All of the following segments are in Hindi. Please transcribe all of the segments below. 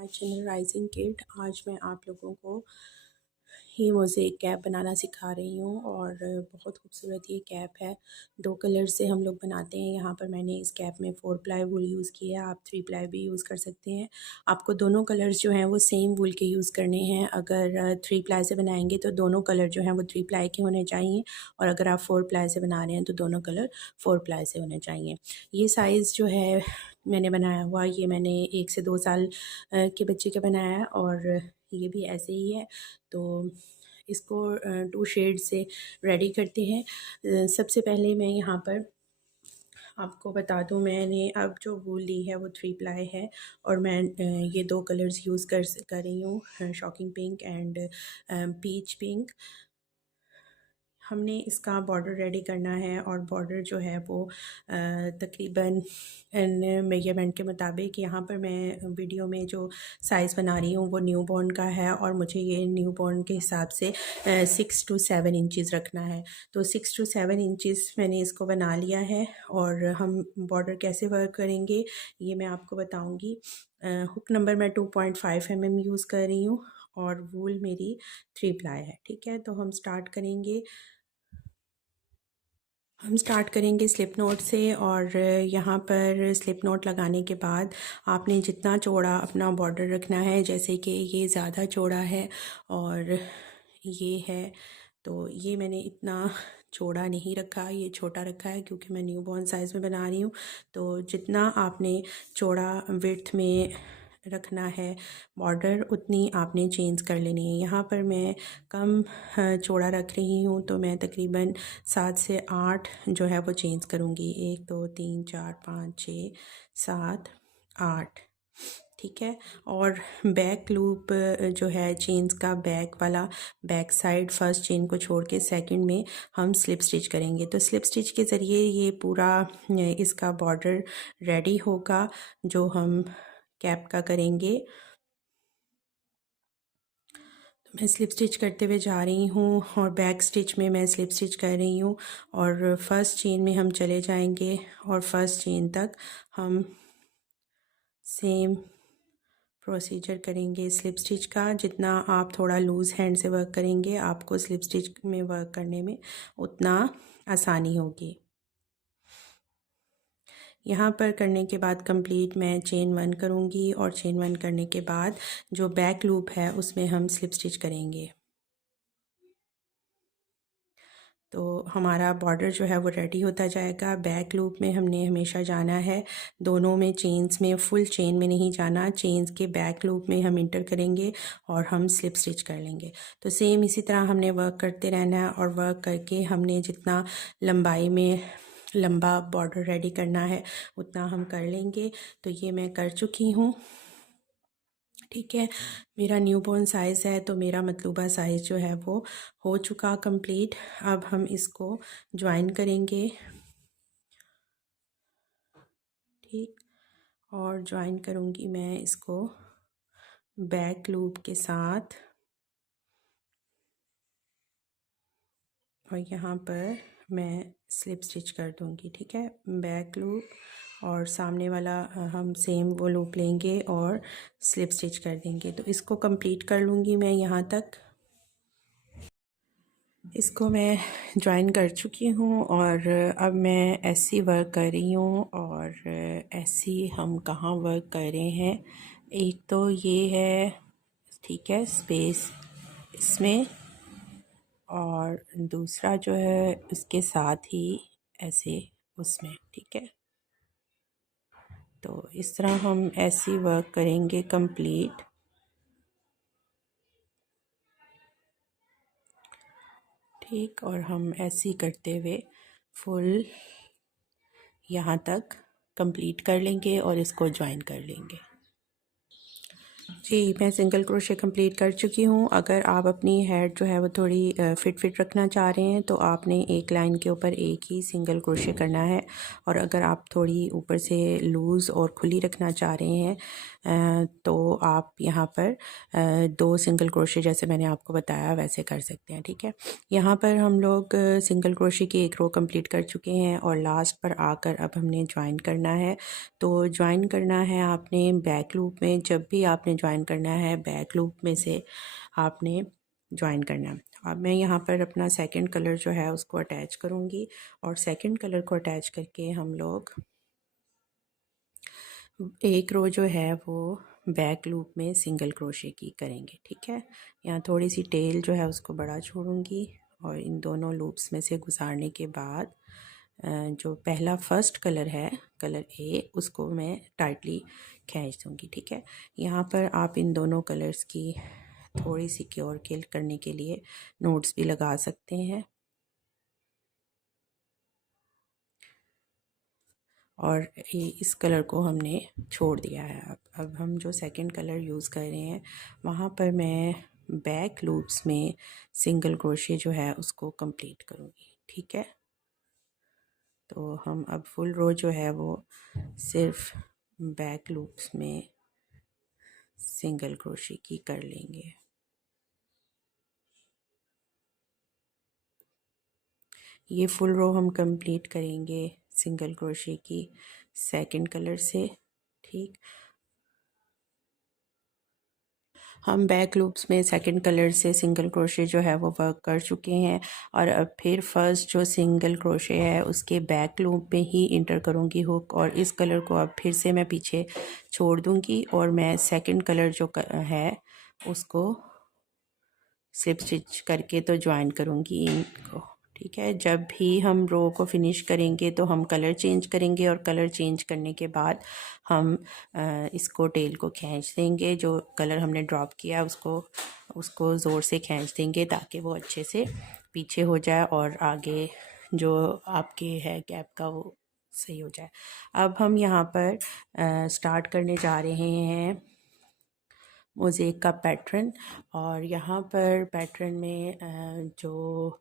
My channel rising kid. आज मैं आप लोगों को ही मोज़ेक कैप बनाना सिखा रही हूँ और बहुत खूबसूरत ये कैप है। 2 कलर से हम लोग बनाते हैं। यहाँ पर मैंने इस कैप में 4 प्लाई वूल यूज़ की है, आप 3 प्लाई भी यूज़ कर सकते हैं। आपको दोनों कलर्स जो हैं वो सेम वूल के यूज़ करने हैं। अगर 3 प्लाई से बनाएंगे तो दोनों कलर जो हैं वो 3 प्लाई के होने चाहिए, और अगर आप 4 प्लाई से बना रहे हैं तो दोनों कलर 4 प्लाई से होने चाहिए। ये साइज़ जो है मैंने बनाया हुआ, ये मैंने 1 से 2 साल के बच्चे का बनाया है, और ये भी ऐसे ही है। तो इसको 2 शेड से रेडी करते हैं। सबसे पहले मैं यहाँ पर आपको बता दूँ, मैंने अब जो वूल ली है वो 3 प्लाई है, और मैं ये 2 कलर्स यूज़ कर रही हूँ, shocking pink and peach pink. हमने इसका बॉर्डर रेडी करना है, और बॉर्डर जो है वो तकरीबन मेजरमेंट के मुताबिक, यहाँ पर मैं वीडियो में जो साइज़ बना रही हूँ वो न्यू बॉर्न का है, और मुझे ये न्यू बॉर्न के हिसाब से 6 to 7 इंचज़ रखना है। तो 6 to 7 इंचज़ मैंने इसको बना लिया है, और हम बॉर्डर कैसे वर्क करेंगे ये मैं आपको बताऊँगी। हुक नंबर मैं 2.5 mm यूज़ कर रही हूँ, और वूल मेरी 3 प्लाई है। ठीक है, तो हम स्टार्ट करेंगे स्लिप नोट से। और यहाँ पर स्लिप नोट लगाने के बाद आपने जितना चौड़ा अपना बॉर्डर रखना है, जैसे कि ये ज़्यादा चौड़ा है और ये है, तो ये मैंने इतना चौड़ा नहीं रखा, ये छोटा रखा है क्योंकि मैं न्यू बॉर्न साइज़ में बना रही हूँ। तो जितना आपने चौड़ा विड्थ में रखना है बॉर्डर, उतनी आपने चेंज कर लेनी है। यहाँ पर मैं कम चौड़ा रख रही हूँ, तो मैं तकरीबन 7 से 8 जो है वो चेंज करूँगी। 1 2 3 4 5 6 7 8, ठीक है। और बैक लूप जो है चेन्स का बैक वाला, बैक साइड फर्स्ट चेन को छोड़ के सेकंड में हम स्लिप स्टिच करेंगे। तो स्लिप स्टिच के ज़रिए ये पूरा इसका बॉर्डर रेडी होगा जो हम कैप का करेंगे। तो मैं स्लिप स्टिच करते हुए जा रही हूँ, और बैक स्टिच में मैं स्लिप स्टिच कर रही हूँ, और फर्स्ट चेन में हम चले जाएंगे, और फर्स्ट चेन तक हम सेम प्रोसीजर करेंगे स्लिप स्टिच का। जितना आप थोड़ा लूज़ हैंड से वर्क करेंगे, आपको स्लिप स्टिच में वर्क करने में उतना आसानी होगी। यहाँ पर करने के बाद कंप्लीट मैं चेन 1 करूँगी, और चेन 1 करने के बाद जो बैक लूप है उसमें हम स्लिप स्टिच करेंगे। तो हमारा बॉर्डर जो है वो रेडी होता जाएगा। बैक लूप में हमने हमेशा जाना है, दोनों में चेन्स में, फुल चेन में नहीं जाना, चेन्स के बैक लूप में हम इंटर करेंगे और हम स्लिप स्टिच कर लेंगे। तो सेम इसी तरह हमने वर्क करते रहना है, और वर्क करके हमने जितना लंबाई में लंबा बॉर्डर रेडी करना है उतना हम कर लेंगे। तो ये मैं कर चुकी हूँ, ठीक है। मेरा न्यूबॉर्न साइज़ है, तो मेरा मतलूबा साइज़ जो है वो हो चुका कंप्लीट। अब हम इसको ज्वाइन करेंगे, ठीक। और ज्वाइन करूँगी मैं इसको बैक लूप के साथ, और यहाँ पर मैं स्लिप स्टिच कर दूँगी, ठीक है। बैक लूप और सामने वाला हम सेम वो लूप लेंगे और स्लिप स्टिच कर देंगे। तो इसको कंप्लीट कर लूँगी मैं यहाँ तक। इसको मैं ज्वाइन कर चुकी हूँ, और अब मैं ऐसी वर्क कर रही हूँ। और ऐसी हम कहाँ वर्क कर रहे हैं, एक तो ये है, ठीक है, स्पेस इसमें, और दूसरा जो है उसके साथ ही ऐसे उसमें, ठीक है। तो इस तरह हम ऐसी वर्क करेंगे कंप्लीट, ठीक। और हम ऐसी करते हुए फुल यहाँ तक कंप्लीट कर लेंगे और इसको ज्वाइन कर लेंगे। जी, मैं सिंगल क्रोशे कंप्लीट कर चुकी हूँ। अगर आप अपनी हेड जो है वो थोड़ी फिट रखना चाह रहे हैं, तो आपने एक लाइन के ऊपर एक ही सिंगल क्रोशे करना है, और अगर आप थोड़ी ऊपर से लूज़ और खुली रखना चाह रहे हैं तो आप यहाँ पर 2 सिंगल क्रोशे जैसे मैंने आपको बताया वैसे कर सकते हैं। ठीक है, यहाँ पर हम लोग सिंगल क्रोशे की एक रो कंप्लीट कर चुके हैं और लास्ट पर आकर अब हमने ज्वाइन करना है। तो ज्वाइन करना है आपने बैक लूप में, जब भी आपने ज्वाइन करना है बैक लूप में से आपने ज्वाइन करना है। अब मैं यहाँ पर अपना सेकंड कलर जो है उसको अटैच करूँगी और सेकंड कलर को अटैच करके हम लोग एक रो जो है वो बैक लूप में सिंगल क्रोशे की करेंगे। ठीक है, यहाँ थोड़ी सी टेल जो है उसको बड़ा छोड़ूंगी और इन दोनों लूप्स में से गुजारने के बाद जो पहला फर्स्ट कलर है कलर ए उसको मैं टाइटली खींच दूँगी। ठीक है, यहाँ पर आप इन दोनों कलर्स की थोड़ी सी क्योर किल करने के लिए नोट्स भी लगा सकते हैं और इस कलर को हमने छोड़ दिया है। अब हम जो सेकंड कलर यूज़ कर रहे हैं वहाँ पर मैं बैक लूप्स में सिंगल क्रोशे जो है उसको कंप्लीट करूँगी। ठीक है, तो हम अब फुल रो जो है वो सिर्फ बैक लूप्स में सिंगल क्रोशे की कर लेंगे। ये फुल रो हम कंप्लीट करेंगे सिंगल क्रोशे की सेकंड कलर से। ठीक, हम बैक लूप्स में सेकंड कलर से सिंगल क्रोशे जो है वो वर्क कर चुके हैं और अब फिर फर्स्ट जो सिंगल क्रोशे है उसके बैक लूप में ही इंटर करूँगी हुक और इस कलर को अब फिर से मैं पीछे छोड़ दूँगी और मैं सेकंड कलर जो है उसको स्लिप स्टिच करके तो ज्वाइन करूँगी इनको। ठीक है, जब भी हम रो को फिनिश करेंगे तो हम कलर चेंज करेंगे और कलर चेंज करने के बाद हम इसको टेल को खींच देंगे। जो कलर हमने ड्रॉप किया उसको उसको ज़ोर से खींच देंगे ताकि वो अच्छे से पीछे हो जाए और आगे जो आपके है गैप का वो सही हो जाए। अब हम यहाँ पर स्टार्ट करने जा रहे हैं मोज़ेक का पैटर्न और यहाँ पर पैटर्न में जो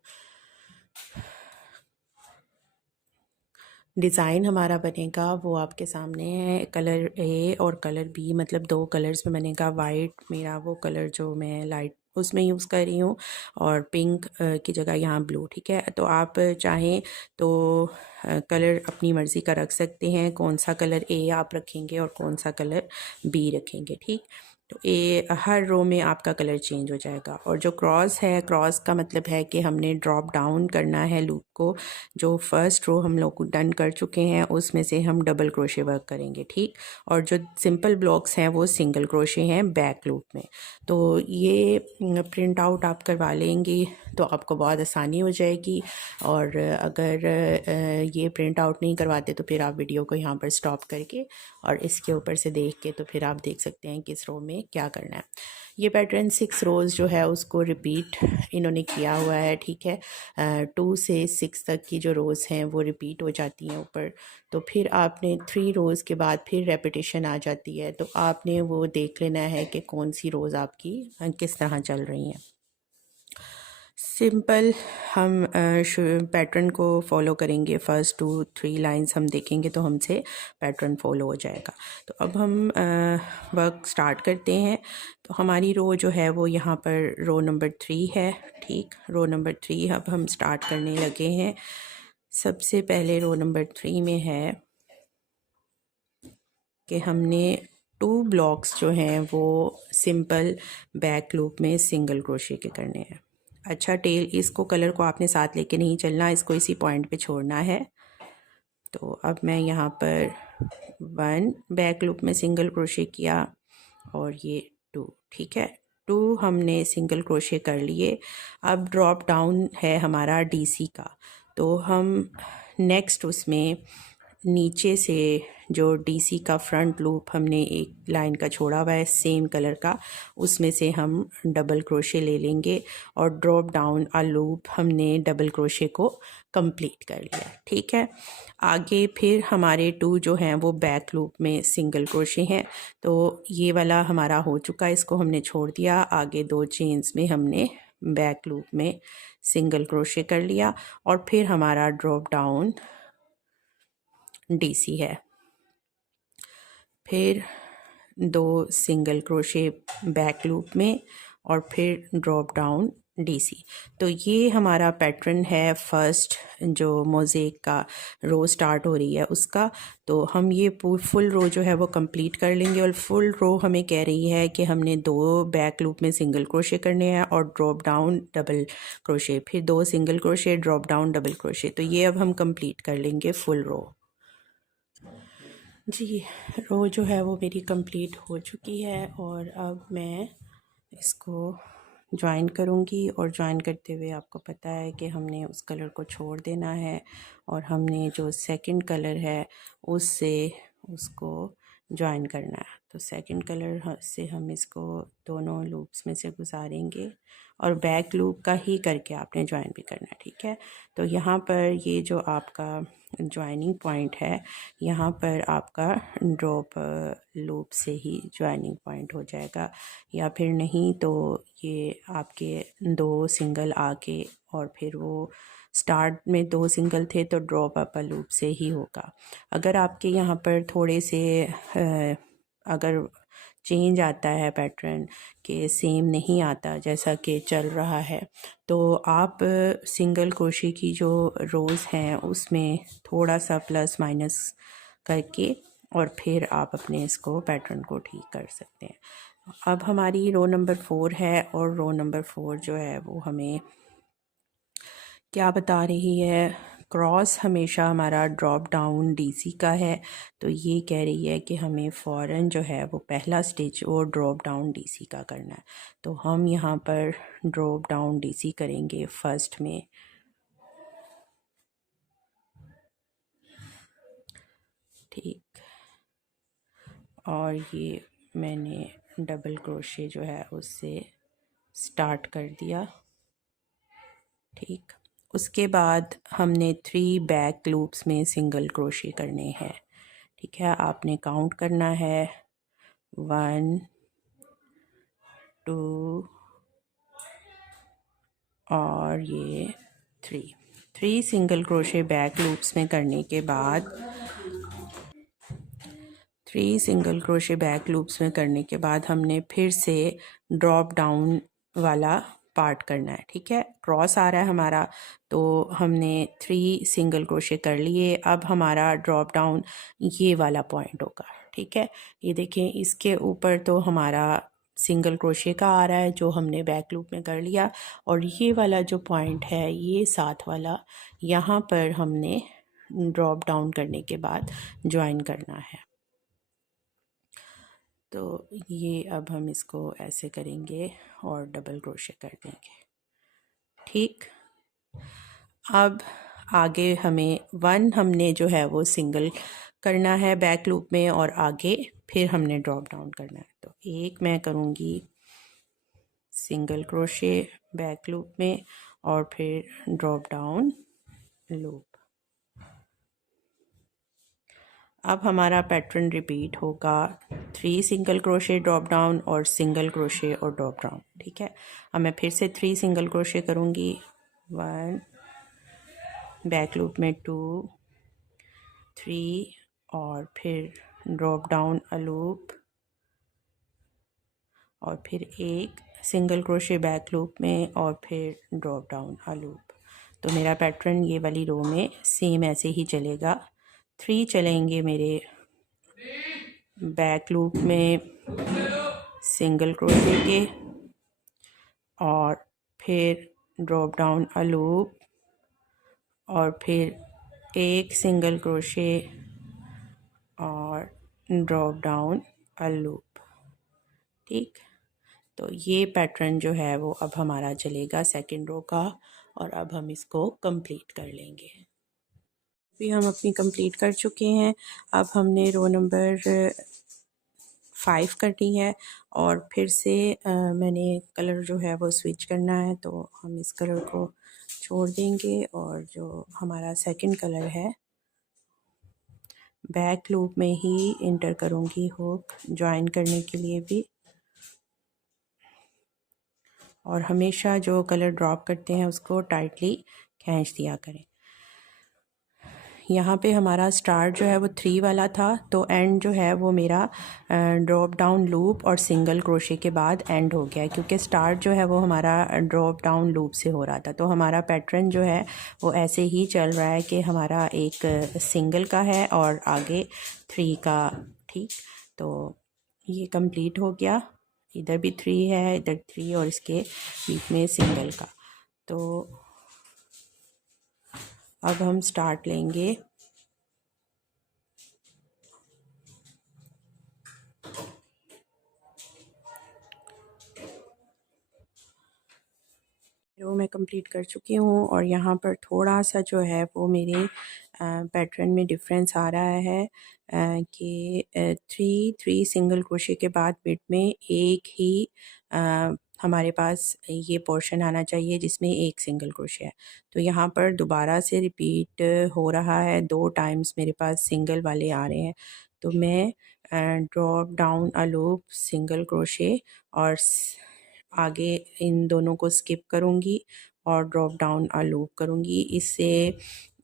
डिज़ाइन हमारा बनेगा वो आपके सामने है। कलर ए और कलर बी मतलब 2 कलर्स में बनेगा। वाइट मेरा वो कलर जो मैं लाइट उसमें यूज़ कर रही हूँ और पिंक की जगह यहाँ ब्लू। ठीक है, तो आप चाहें तो कलर अपनी मर्ज़ी का रख सकते हैं, कौन सा कलर ए आप रखेंगे और कौन सा कलर बी रखेंगे। ठीक, तो ए हर रो में आपका कलर चेंज हो जाएगा। और जो क्रॉस है, क्रॉस का मतलब है कि हमने ड्रॉप डाउन करना है लूप को। जो फर्स्ट रो हम लोग डन कर चुके हैं उसमें से हम डबल क्रोशे वर्क करेंगे। ठीक, और जो सिंपल ब्लॉक्स हैं वो सिंगल क्रोशे हैं बैक लूप में। तो ये प्रिंट आउट आप करवा लेंगे तो आपको बहुत आसानी हो जाएगी। और अगर ये प्रिंट आउट नहीं करवाते तो फिर आप वीडियो को यहाँ पर स्टॉप करके और इसके ऊपर से देख के तो फिर आप देख सकते हैं कि इस रो में क्या करना है। ये पैटर्न 6 रोज़ जो है उसको रिपीट इन्होंने किया हुआ है। ठीक है, 2 से 6 तक की जो रोज़ हैं वो रिपीट हो जाती हैं ऊपर। तो फिर आपने 3 रोज़ के बाद फिर रेपिटेशन आ जाती है, तो आपने वो देख लेना है कि कौन सी रोज़ आपकी किस तरह चल रही हैं। सिंपल हम पैटर्न को फॉलो करेंगे। फर्स्ट 2-3 लाइंस हम देखेंगे तो हमसे पैटर्न फॉलो हो जाएगा। तो अब हम वर्क स्टार्ट करते हैं। तो हमारी रो जो है वो यहाँ पर रो नंबर 3 है। ठीक, रो नंबर 3 अब हम स्टार्ट करने लगे हैं। सबसे पहले रो नंबर 3 में है कि हमने 2 ब्लॉक्स जो हैं वो सिंपल बैक लूप में सिंगल क्रोशे के करने हैं। अच्छा, टेल इसको कलर को आपने साथ लेके नहीं चलना, इसको इसी पॉइंट पे छोड़ना है। तो अब मैं यहाँ पर 1 बैक लूप में सिंगल क्रोशे किया और ये 2। ठीक है, 2 हमने सिंगल क्रोशे कर लिए। अब ड्रॉप डाउन है हमारा डीसी का, तो हम नेक्स्ट उसमें नीचे से जो डीसी का फ्रंट लूप हमने एक लाइन का छोड़ा हुआ है सेम कलर का, उसमें से हम डबल क्रोशे ले लेंगे और ड्रॉप डाउन अ लूप हमने डबल क्रोशे को कंप्लीट कर लिया। ठीक है, आगे फिर हमारे 2 जो हैं वो बैक लूप में सिंगल क्रोशे हैं। तो ये वाला हमारा हो चुका, इसको हमने छोड़ दिया। आगे 2 चेन्स में हमने बैक लूप में सिंगल क्रोशे कर लिया और फिर हमारा ड्रॉप डाउन डीसी है। फिर 2 सिंगल क्रोशे बैक लूप में और फिर ड्रॉप डाउन डीसी। तो ये हमारा पैटर्न है फर्स्ट जो मोज़ेक का रो स्टार्ट हो रही है उसका। तो हम ये फुल रो जो है वो कंप्लीट कर लेंगे और फुल रो हमें कह रही है कि हमने 2 बैक लूप में सिंगल क्रोशे करने हैं और ड्रॉप डाउन डबल क्रोशे, फिर 2 single crochet drop down double crochet. तो ये अब हम कंप्लीट कर लेंगे फुल रो। जी, रो जो है वो मेरी कंप्लीट हो चुकी है और अब मैं इसको ज्वाइन करूँगी और ज्वाइन करते हुए आपको पता है कि हमने उस कलर को छोड़ देना है और हमने जो सेकंड कलर है उससे उसको ज्वाइन करना है। तो सेकंड कलर से हम इसको दोनों लूप्स में से गुजारेंगे और बैक लूप का ही करके आपने ज्वाइन भी करना है, ठीक है। तो यहाँ पर ये जो आपका ज्वाइनिंग पॉइंट है, यहाँ पर आपका ड्रॉप लूप से ही ज्वाइनिंग पॉइंट हो जाएगा, या फिर नहीं तो ये आपके 2 सिंगल आके और फिर वो स्टार्ट में 2 सिंगल थे तो ड्रॉप अपर लूप से ही होगा। अगर आपके यहाँ पर थोड़े से अगर चेंज आता है पैटर्न के सेम नहीं आता जैसा कि चल रहा है, तो आप सिंगल क्रोशे की जो रोज़ हैं उसमें थोड़ा सा प्लस माइनस करके और फिर आप अपने इसको पैटर्न को ठीक कर सकते हैं। अब हमारी रो नंबर 4 है और रो नंबर 4 जो है वो हमें क्या बता रही है, क्रॉस हमेशा हमारा ड्रॉप डाउन डीसी का है। तो ये कह रही है कि हमें फ़ौरन जो है वो पहला स्टिच वो ड्रॉप डाउन डीसी का करना है। तो हम यहाँ पर ड्रॉप डाउन डीसी करेंगे फर्स्ट में। ठीक, और ये मैंने डबल क्रोशे जो है उससे स्टार्ट कर दिया। ठीक, उसके बाद हमने 3 बैक लूप्स में सिंगल क्रोशे करने हैं। ठीक है, आपने काउंट करना है 1 2 और ये 3 सिंगल क्रोशे बैक लूप्स में करने के बाद 3 सिंगल क्रोशे बैक लूप्स में करने के बाद हमने फिर से ड्रॉप डाउन वाला पार्ट करना है। ठीक है, क्रॉस आ रहा है हमारा, तो हमने 3 सिंगल क्रोशे कर लिए। अब हमारा ड्रॉप डाउन ये वाला पॉइंट होगा। ठीक है, ये देखें, इसके ऊपर तो हमारा सिंगल क्रोशे का आ रहा है जो हमने बैक लूप में कर लिया, और ये वाला जो पॉइंट है ये साथ वाला, यहाँ पर हमने ड्रॉप डाउन करने के बाद ज्वाइन करना है। तो ये अब हम इसको ऐसे करेंगे और डबल क्रोशे कर देंगे। ठीक, अब आगे हमें 1 हमने जो है वो सिंगल करना है बैक लूप में और आगे फिर हमने ड्रॉप डाउन करना है। तो एक मैं करूँगी सिंगल क्रोशे बैक लूप में और फिर ड्रॉप डाउन लूप। अब हमारा पैटर्न रिपीट होगा 3 सिंगल क्रोशे ड्रॉप डाउन और सिंगल क्रोशे और ड्रॉप डाउन। ठीक है, अब मैं फिर से 3 सिंगल क्रोशे करूँगी, 1 बैक लूप में 2 3 और फिर ड्रॉप डाउन अ लूप और फिर एक सिंगल क्रोशे बैक लूप में और फिर ड्रॉप डाउन अ लूप। तो मेरा पैटर्न ये वाली रो में सेम ऐसे ही चलेगा। 3 चलेंगे मेरे बैक लूप में सिंगल क्रोशे के और फिर ड्रॉप डाउन अ लूप और फिर एक सिंगल क्रोशे और ड्रॉप डाउन अ लूप। ठीक, तो ये पैटर्न जो है वो अब हमारा चलेगा सेकंड रो का, और अब हम इसको कंप्लीट कर लेंगे। भी हम अपनी कंप्लीट कर चुके हैं। अब हमने रो नंबर 5 करनी है और फिर से मैंने कलर जो है वो स्विच करना है, तो हम इस कलर को छोड़ देंगे और जो हमारा सेकंड कलर है बैक लूप में ही इंटर करूँगी हुक ज्वाइन करने के लिए भी। और हमेशा जो कलर ड्रॉप करते हैं उसको टाइटली खींच दिया करें। यहाँ पे हमारा स्टार्ट जो है वो 3 वाला था, तो एंड जो है वो मेरा ड्रॉप डाउन लूप और सिंगल क्रोशे के बाद एंड हो गया, क्योंकि स्टार्ट जो है वो हमारा ड्रॉप डाउन लूप से हो रहा था। तो हमारा पैटर्न जो है वो ऐसे ही चल रहा है कि हमारा एक सिंगल का है और आगे 3 का। ठीक, तो ये कंप्लीट हो गया। इधर भी 3 है, इधर 3 और इसके बीच में सिंगल का। तो अब हम स्टार्ट लेंगे। जो मैं कंप्लीट कर चुकी हूँ और यहाँ पर थोड़ा सा जो है वो मेरे पैटर्न में डिफरेंस आ रहा है कि 3 सिंगल क्रोशे के बाद मिड में एक ही हमारे पास ये पोर्शन आना चाहिए जिसमें एक सिंगल क्रोशे है। तो यहाँ पर दोबारा से रिपीट हो रहा है, 2 टाइम्स मेरे पास सिंगल वाले आ रहे हैं। तो मैं drop down a loop, single crochet और आगे इन दोनों को स्किप करूँगी और ड्रॉप डाउन अ लूप करूँगी। इससे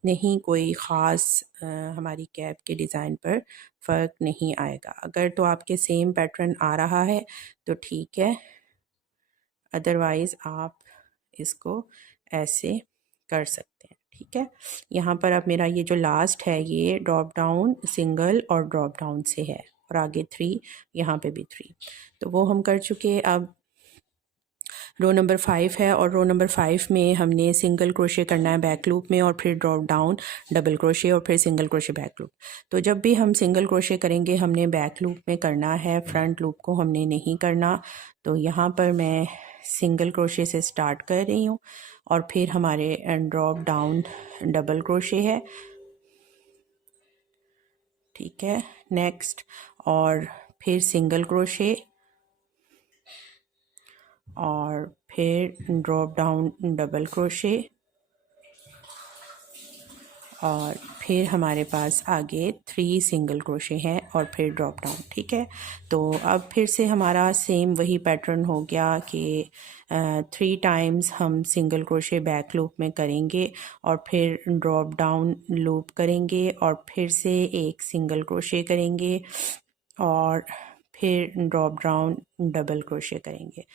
नहीं कोई ख़ास हमारी कैप के डिज़ाइन पर फ़र्क नहीं आएगा। अगर तो आपके सेम पैटर्न आ रहा है तो ठीक है, अदरवाइज़ आप इसको ऐसे कर सकते हैं। ठीक है, यहाँ पर अब मेरा ये जो लास्ट है ये ड्रॉप डाउन सिंगल और ड्रॉप डाउन से है और आगे 3, यहाँ पे भी 3, तो वो हम कर चुके। अब रो नंबर 5 है और रो नंबर 5 में हमने सिंगल क्रोशे करना है बैक लूप में और फिर ड्रॉप डाउन डबल क्रोशे और फिर सिंगल क्रोशे बैक लूप। तो जब भी हम सिंगल क्रोशे करेंगे हमने बैक लूप में करना है, फ्रंट लूप को हमने नहीं करना। तो यहाँ पर मैं सिंगल क्रोशे से स्टार्ट कर रही हूँ और फिर हमारे ड्रॉप डाउन डबल क्रोशे है। ठीक है, नेक्स्ट, और फिर सिंगल क्रोशे और फिर ड्रॉप डाउन डबल क्रोशे और फिर हमारे पास आगे 3 सिंगल क्रोशे हैं और फिर ड्रॉप डाउन। ठीक है, तो अब फिर से हमारा सेम वही पैटर्न हो गया कि 3 टाइम्स हम सिंगल क्रोशे बैक लूप में करेंगे और फिर ड्रॉप डाउन लूप करेंगे और फिर से एक सिंगल क्रोशे करेंगे और फिर ड्रॉप डाउन डबल क्रोशे करेंगे।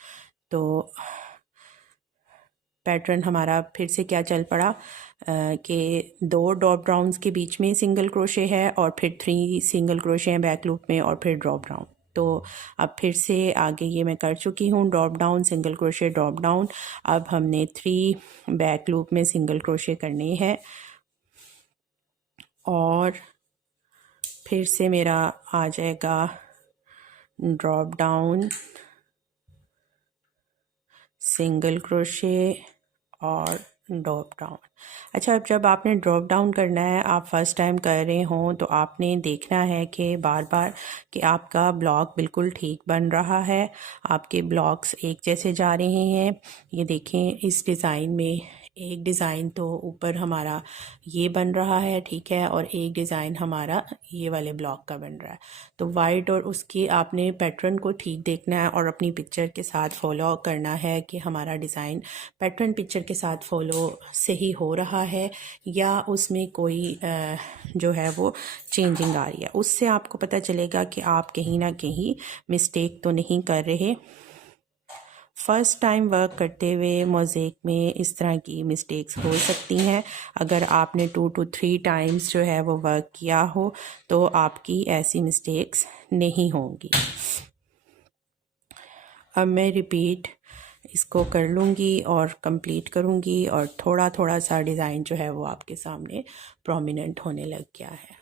तो पैटर्न हमारा फिर से क्या चल पड़ा कि 2 ड्रॉप डाउन्स के बीच में सिंगल क्रोशे है और फिर 3 सिंगल क्रोशे हैं बैक लूप में और फिर ड्रॉप डाउन। तो अब फिर से आगे ये मैं कर चुकी हूँ, drop down single crochet drop down. अब हमने 3 बैक लूप में सिंगल क्रोशे करने हैं और फिर से मेरा आ जाएगा ड्रॉप डाउन सिंगल क्रोशे और ड्रॉप डाउन। अच्छा, अब जब आपने ड्रॉप डाउन करना है, आप फर्स्ट टाइम कर रहे हों, तो आपने देखना है कि बार बार कि आपका ब्लॉक बिल्कुल ठीक बन रहा है, आपके ब्लॉक्स एक जैसे जा रहे हैं। ये देखें, इस डिज़ाइन में एक डिज़ाइन तो ऊपर हमारा ये बन रहा है, ठीक है, और एक डिज़ाइन हमारा ये वाले ब्लॉक का बन रहा है। तो वाइट और उसकी आपने पैटर्न को ठीक देखना है और अपनी पिक्चर के साथ फॉलो करना है कि हमारा डिज़ाइन पैटर्न पिक्चर के साथ फॉलो सही हो रहा है या उसमें कोई जो है वो चेंजिंग आ रही है। उससे आपको पता चलेगा कि आप कहीं ना कहीं मिस्टेक तो नहीं कर रहे। फर्स्ट टाइम वर्क करते हुए मोज़ेक में इस तरह की मिस्टेक्स हो सकती हैं। अगर आपने 2 to 3 टाइम्स जो है वो वर्क किया हो तो आपकी ऐसी मिस्टेक्स नहीं होंगी। अब मैं रिपीट इसको कर लूँगी और कंप्लीट करूँगी और थोड़ा थोड़ा सा डिज़ाइन जो है वो आपके सामने प्रोमिनेंट होने लग गया है।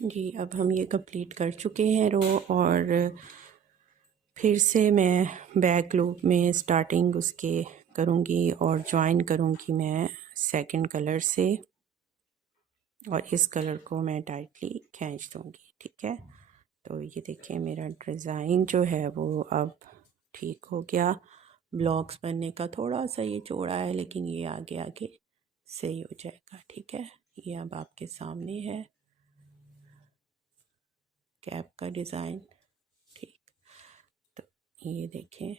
जी, अब हम ये कंप्लीट कर चुके हैं रो, और फिर से मैं बैक लूप में स्टार्टिंग उसके करूँगी और ज्वाइन करूँगी मैं सेकंड कलर से और इस कलर को मैं टाइटली खींच दूँगी। ठीक है, तो ये देखिए मेरा डिज़ाइन जो है वो अब ठीक हो गया। ब्लॉक्स बनने का थोड़ा सा ये चौड़ा है लेकिन ये आगे आगे सही हो जाएगा। ठीक है, ये अब आपके सामने है कैप का डिज़ाइन। ठीक, तो ये देखें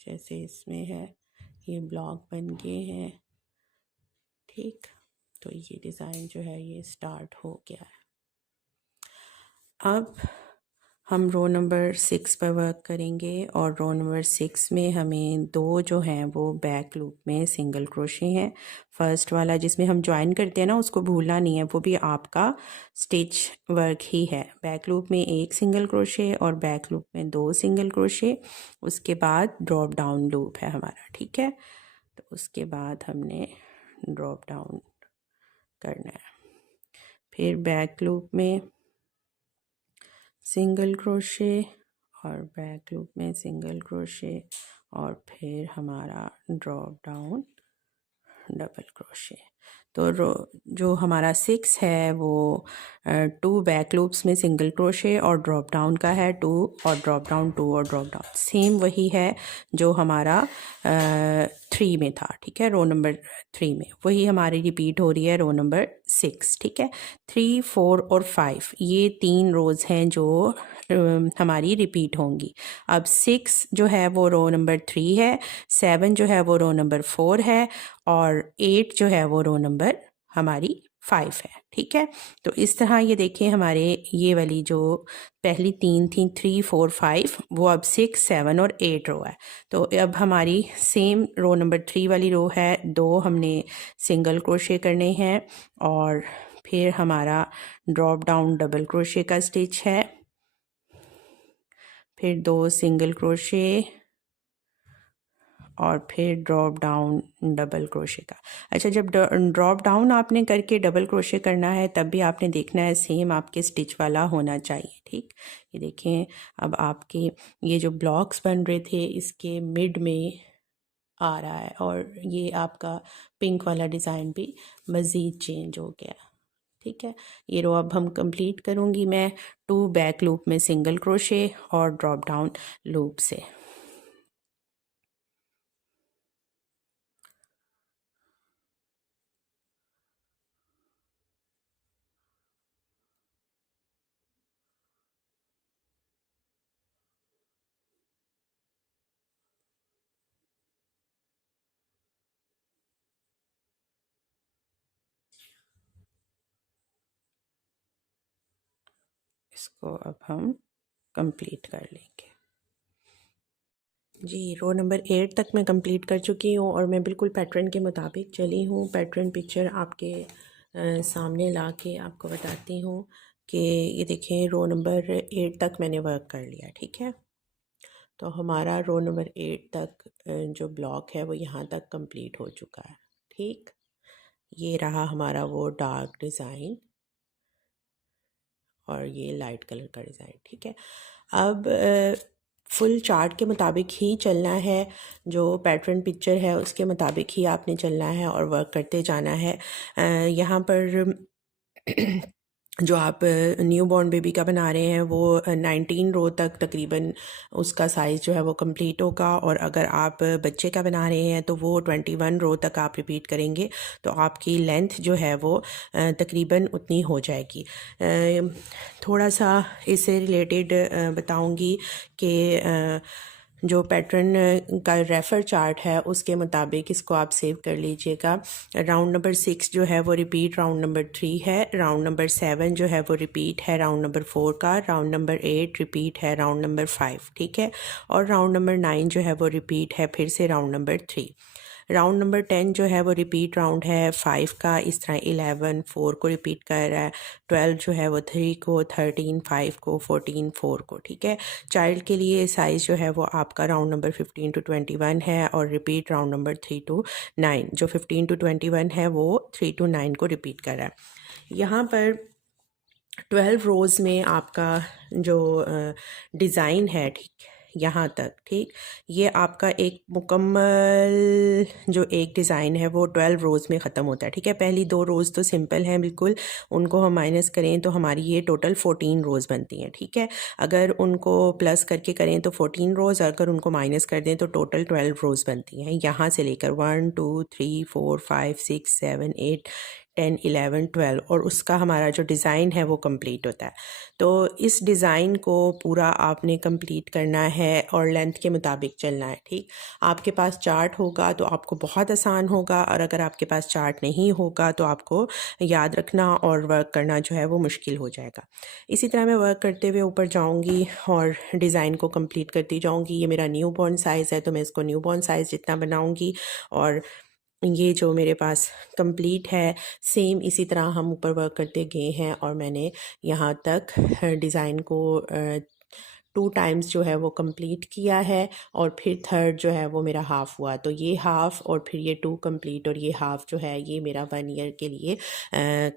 जैसे इसमें है, ये ब्लॉक बन गए हैं। ठीक, तो ये डिज़ाइन जो है ये स्टार्ट हो गया है। अब हम रो नंबर 6 पर वर्क करेंगे और रो नंबर 6 में हमें दो जो हैं वो बैक लूप में सिंगल क्रोशे हैं। फर्स्ट वाला जिसमें हम ज्वाइन करते हैं ना, उसको भूलना नहीं है, वो भी आपका स्टिच वर्क ही है। बैक लूप में एक सिंगल क्रोशे और बैक लूप में दो सिंगल क्रोशे, उसके बाद ड्रॉप डाउन लूप है हमारा, ठीक है। तो उसके बाद हमने ड्रॉप डाउन करना है, फिर बैक लूप में सिंगल क्रोशे और बैक लूप में सिंगल क्रोशे और फिर हमारा ड्रॉप डाउन डबल क्रोशे। तो जो हमारा 6 है वो 2 बैक लूप्स में सिंगल क्रोशे और ड्रॉप डाउन का है 2 और ड्रॉप डाउन 2 और ड्रॉप डाउन, सेम वही है जो हमारा 3 में था, ठीक है। रो नंबर 3 में वही हमारी रिपीट हो रही है रो नंबर 6, ठीक है। 3, 4 और 5 ये 3 रोज़ हैं जो हमारी रिपीट होंगी। अब 6 जो है वो रो नंबर 3 है, 7 जो है वो रो नंबर 4 है और 8 जो है वो रो नंबर हमारी 5 है, ठीक है। तो इस तरह ये देखिए हमारे ये वाली जो पहली 3 थी 3, 4, 5 वो अब 6, 7 और 8 रो है। तो अब हमारी सेम रो नंबर 3 वाली रो है, 2 हमने सिंगल क्रोशे करने हैं और फिर हमारा ड्रॉप डाउन डबल क्रोशे का स्टिच है, फिर 2 सिंगल क्रोशे और फिर ड्रॉप डाउन डबल क्रोशे का। अच्छा, जब ड्रॉप डाउन आपने करके डबल क्रोशे करना है तब भी आपने देखना है सेम आपके स्टिच वाला होना चाहिए, ठीक। ये देखें अब आपके ये जो ब्लॉक्स बन रहे थे इसके मिड में आ रहा है और ये आपका पिंक वाला डिज़ाइन भी मज़ीद चेंज हो गया, ठीक है। ये रो अब हम कंप्लीट करूँगी मैं 2 बैक लूप में सिंगल क्रोशे और ड्रॉप डाउन लूप से। इसको अब हम कंप्लीट कर लेंगे। जी, रो नंबर 8 तक मैं कंप्लीट कर चुकी हूँ और मैं बिल्कुल पैटर्न के मुताबिक चली हूँ। पैटर्न पिक्चर आपके सामने ला के आपको बताती हूँ कि ये देखें रो नंबर 8 तक मैंने वर्क कर लिया, ठीक है। तो हमारा रो नंबर 8 तक जो ब्लॉक है वो यहाँ तक कंप्लीट हो चुका है, ठीक। ये रहा हमारा वो डार्क डिज़ाइन और ये लाइट कलर का डिज़ाइन, ठीक है। अब फुल चार्ट के मुताबिक ही चलना है, जो पैटर्न पिक्चर है उसके मुताबिक ही आपने चलना है और वर्क करते जाना है। यहाँ पर जो आप न्यू बॉर्न बेबी का बना रहे हैं वो 19 रो तक तकरीबन उसका साइज़ जो है वो कंप्लीट होगा और अगर आप बच्चे का बना रहे हैं तो वो 21 रो तक आप रिपीट करेंगे तो आपकी लेंथ जो है वो तकरीबन उतनी हो जाएगी। थोड़ा सा इससे रिलेटेड बताऊंगी कि जो पैटर्न का रेफर चार्ट है उसके मुताबिक इसको आप सेव कर लीजिएगा। राउंड नंबर 6 जो है वो रिपीट राउंड नंबर 3 है, राउंड नंबर 7 जो है वो रिपीट है राउंड नंबर 4 का, राउंड नंबर 8 रिपीट है राउंड नंबर 5, ठीक है। और राउंड नंबर 9 जो है वो रिपीट है फिर से राउंड नंबर 3। राउंड नंबर 10 जो है वो रिपीट राउंड है 5 का, इस तरह 11 4 को रिपीट कर रहा है, 12 जो है वो 3 को, 13 5 को, 14 4 को, ठीक है। चाइल्ड के लिए साइज़ जो है वो आपका राउंड नंबर 15 to 21 है और रिपीट राउंड नंबर 3 to 9। जो 15 to 21 है वो 3 to 9 को रिपीट कर रहा है। यहाँ पर 12 रोज़ में आपका जो डिज़ाइन है, ठीक, यहाँ तक, ठीक, ये आपका एक मुकम्मल जो एक डिज़ाइन है वो 12 रोज़ में ख़त्म होता है, ठीक है। पहली 2 रोज़ तो सिंपल हैं बिल्कुल, उनको हम माइनस करें तो हमारी ये टोटल 14 रोज़ बनती हैं, ठीक है। अगर उनको प्लस करके करें तो 14 रोज़, अगर उनको माइनस कर दें तो टोटल 12 रोज़ बनती हैं। यहाँ से लेकर 1 2 3 4 5 6 7 8 10, 11, 12 और उसका हमारा जो डिज़ाइन है वो कंप्लीट होता है। तो इस डिज़ाइन को पूरा आपने कंप्लीट करना है और लेंथ के मुताबिक चलना है। ठीक, आपके पास चार्ट होगा तो आपको बहुत आसान होगा, और अगर आपके पास चार्ट नहीं होगा तो आपको याद रखना और वर्क करना जो है वो मुश्किल हो जाएगा। इसी तरह मैं वर्क करते हुए ऊपर जाऊंगी और डिज़ाइन को कंप्लीट करती जाऊंगी। ये मेरा न्यू बॉर्न साइज़ है तो मैं इसको न्यू बॉर्न साइज़ जितना बनाऊंगी, और ये जो मेरे पास कंप्लीट है सेम इसी तरह हम ऊपर वर्क करते गए हैं, और मैंने यहाँ तक डिज़ाइन को 2 टाइम्स जो है वो कंप्लीट किया है, और फिर थर्ड जो है वो मेरा हाफ़ हुआ। तो ये हाफ़ और फिर ये 2 कंप्लीट और ये हाफ़ जो है ये मेरा 1 ईयर के लिए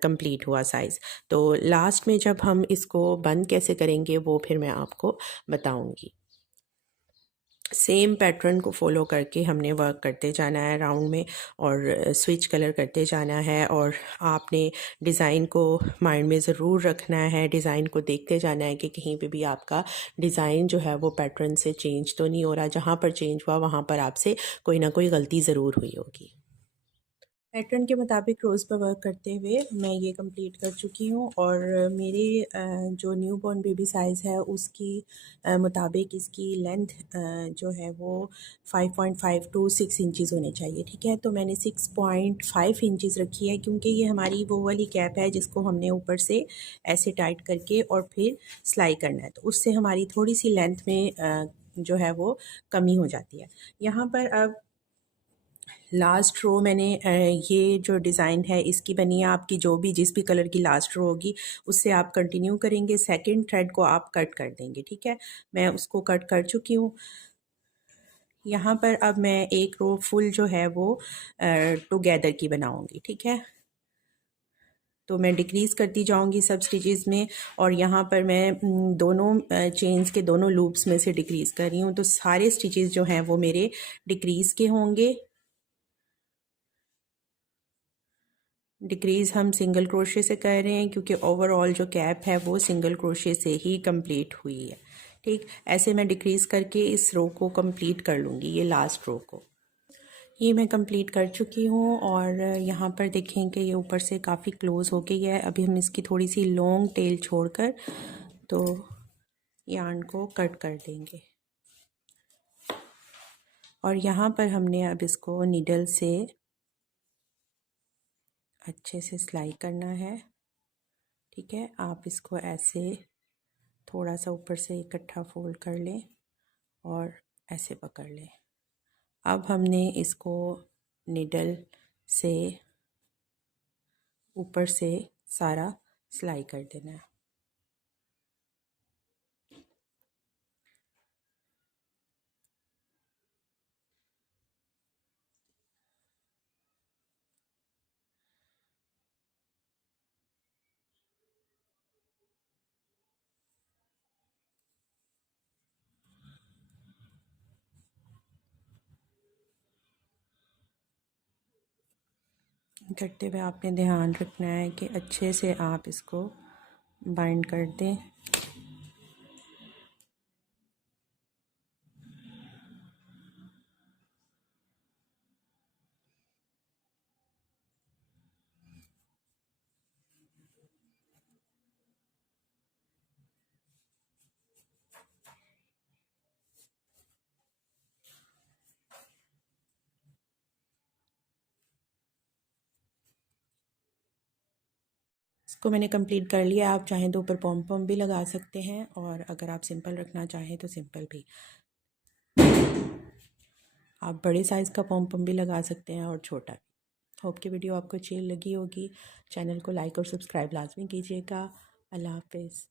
कंप्लीट हुआ साइज़। तो लास्ट में जब हम इसको बंद कैसे करेंगे वो फिर मैं आपको बताऊँगी। सेम पैटर्न को फॉलो करके हमने वर्क करते जाना है राउंड में, और स्विच कलर करते जाना है, और आपने डिज़ाइन को माइंड में ज़रूर रखना है। डिज़ाइन को देखते जाना है कि कहीं पे भी आपका डिज़ाइन जो है वो पैटर्न से चेंज तो नहीं हो रहा। जहाँ पर चेंज हुआ वहाँ पर आपसे कोई ना कोई गलती ज़रूर हुई होगी। पैटर्न के मुताबिक रोज़ पर वर्क करते हुए मैं ये कंप्लीट कर चुकी हूँ, और मेरे जो न्यू बॉर्न बेबी साइज़ है उसकी मुताबिक इसकी लेंथ जो है वो 5.5 टू 6 इंचज़ होने चाहिए। ठीक है, तो मैंने 6.5 इंचज़ रखी है, क्योंकि ये हमारी वो वाली कैप है जिसको हमने ऊपर से ऐसे टाइट करके और फिर सिलाई करना है, तो उससे हमारी थोड़ी सी लेंथ में जो है वो कमी हो जाती है। यहाँ पर अब लास्ट रो मैंने ये जो डिज़ाइन है इसकी बनी है। आपकी जो भी जिस भी कलर की लास्ट रो होगी उससे आप कंटिन्यू करेंगे, सेकंड थ्रेड को आप कट कर देंगे। ठीक है, मैं उसको कट कर चुकी हूँ। यहाँ पर अब मैं एक रो फुल जो है वो टुगेदर की बनाऊँगी। ठीक है, तो मैं डिक्रीज़ करती जाऊंगी सब स्टिचेस में, और यहाँ पर मैं दोनों चेन्स के दोनों लूप्स में से डिक्रीज़ कर रही हूँ। तो सारे स्टिचेस जो हैं वो मेरे डिक्रीज़ के होंगे। डिक्रीज़ हम सिंगल क्रोशे से कर रहे हैं, क्योंकि ओवरऑल जो कैप है वो सिंगल क्रोशे से ही कंप्लीट हुई है। ठीक, ऐसे मैं डिक्रीज़ करके इस रो को कंप्लीट कर लूँगी, ये लास्ट रो को। ये मैं कंप्लीट कर चुकी हूँ, और यहाँ पर देखें कि ये ऊपर से काफ़ी क्लोज़ हो गई है। अभी हम इसकी थोड़ी सी लॉन्ग टेल छोड़कर तो यार्न को कट कर देंगे, और यहाँ पर हमने अब इसको नीडल से अच्छे से सिलाई करना है। ठीक है, आप इसको ऐसे थोड़ा सा ऊपर से इकट्ठा फोल्ड कर लें और ऐसे पकड़ लें। अब हमने इसको निडल से ऊपर से सारा सिलाई कर देना है। करते हुए आपने ध्यान रखना है कि अच्छे से आप इसको बाइंड कर दें। इसको मैंने कंप्लीट कर लिया। आप चाहें तो ऊपर पॉम पॉम भी लगा सकते हैं, और अगर आप सिंपल रखना चाहें तो सिंपल भी। आप बड़े साइज़ का पॉम पॉम भी लगा सकते हैं और छोटा भी। होप की वीडियो आपको अच्छी लगी होगी। चैनल को लाइक और सब्सक्राइब लाजमी कीजिएगा। अल्लाह हाफिज़।